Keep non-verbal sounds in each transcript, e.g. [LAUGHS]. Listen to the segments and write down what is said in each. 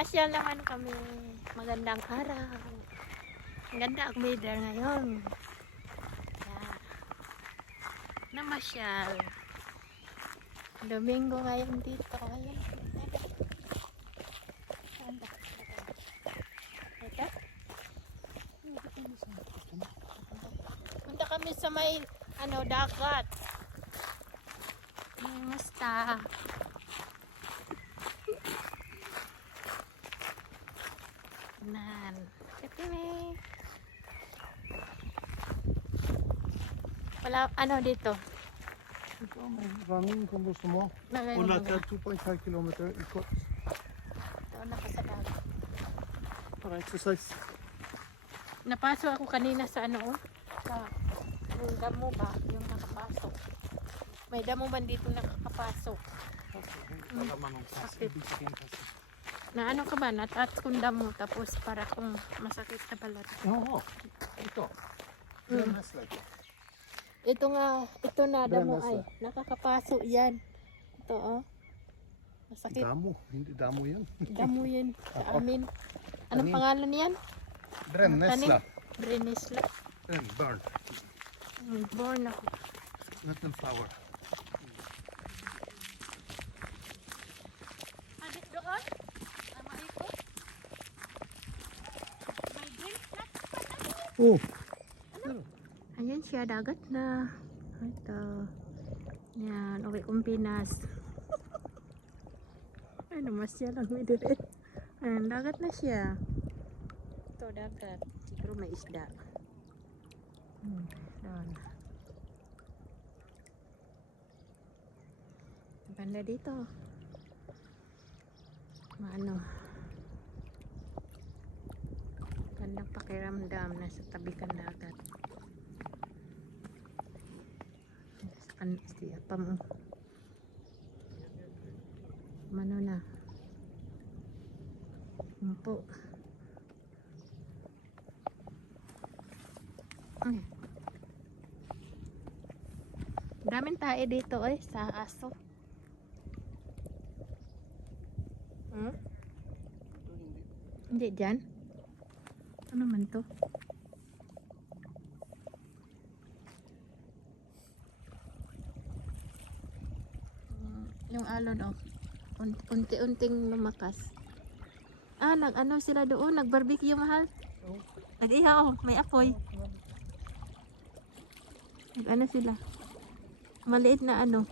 Namasyal naman kami. Magandang araw. Maganda ang weather ngayon. Yeah. Namasyal. Domingo ngayon dito. Ayan. Anda. Ito? Punta kami sa may ano, dagat. Musta? Nan. Kami. Wala, ano dito? Ja, men Running kung gusto mo. Nagay Una till 2.5 kilometer ikot Ito, nakasadag. para exercise. Napasok ako kanina sa ano, oh, sa yung damo ba, yung nakapasok. May damo ba dito nakakapasok? Para manong pass. Sakit. Na ano ka ba, natat kong damo, tapos para kung masakit sa balat. Oo. Ito. Mm. Drenas like. Ito nga, ito na damo ay, nakakapasok yan. Ito oh. Masakit. Damo. Hindi damo yan. Damo yan [LAUGHS] sa amin. Anong Tanim. pangalan yan? Brennesla. Brenisla. Bren, burn. Mm, Born ako. Not the flower. Adik doon? Ang maikot? May green flag pa Oh. Siya, dagat na. Ito. Yan, uwi kong Pinas. Ay, namasya lang may dire. Ayan, dagat na siya. Ito, dagat. Siguro may isda. Hmm, doon. Ang Ganda dito. Maano. Gandang pakiramdam na sa tabi ka dagat. Sa kan siya pa mo. Mano na. Umpo. Ay. Daming tae dito eh sa aso. Hmm? Hindi dyan? Ano man to? Mm, Yung alon oh. Un- Unti-unting lumakas. Ah, nag ano sila doon? Nag-barbecue mahal? Oh. Nag-iha oh, may apoy. Nag ano sila? Maliit na ano.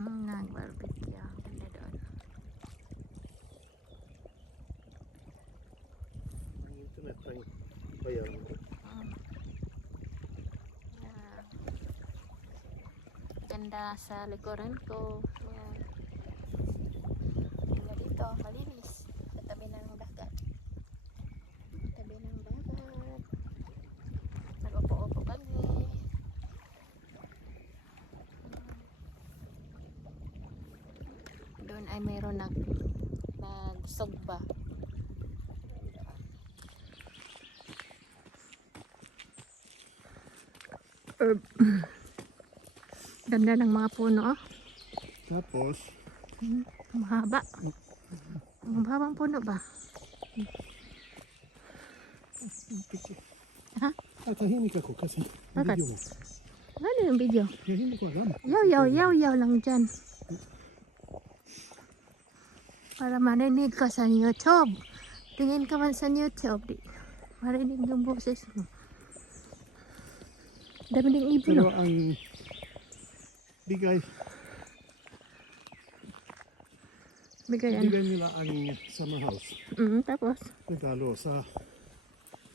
Mm, nag-barbecue. Ganda doon. Ang internet ay bayan mo. Yeah. Ganda sa likuran ko. Yan. Ganda dito, malinis. Sa tabi ng dagat. Tabi ng dagat. Nag-upo-upo kami. Doon ay mayroon nag nagsogba. Herb. Ganda ng mga puno, oh. Tapos, Ang haba. Ang habang puno ba? Ha? ah, tahimik ako kasi Bakit? video mo. Ano yung video? Yeah, hindi ko alam. Yaw, yaw, yaw, yaw lang dyan. Para marinig ka sa YouTube. Tingin ka man sa YouTube. Di, marinig yung boses mo. Dami ding ibon, Pero oh. ang bigay, Bigay ano. bigay nila ang summer house. Mm, tapos? Regalo sa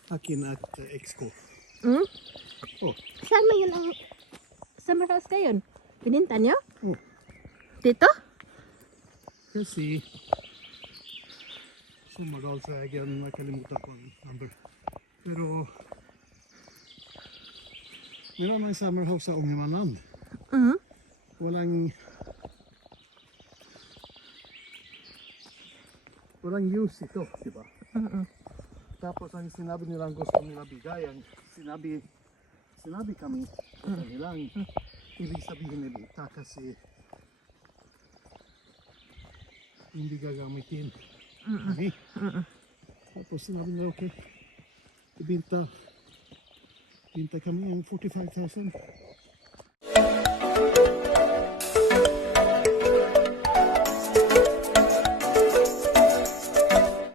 akin at uh, ex ko. Mm? Oh, Saan mo yun ang summer house kayon? Pininta nyo? Oh. Dito? kasi sumagal sa again, nakalimutan ko ang number. Pero meron ng summer house sa Umimaland. Mm. Walang walang use ito, di ba? Mm-mm. Tapos ang sinabi nilang gusto nila bigayan, sinabi sinabi kami sa nilang ibig sabihin nila kasi hindi gagamitin. Mm-mm. Okay? Mm-mm. Tapos sinabi nila, okay, ibinta. Binta kami ng 45,000.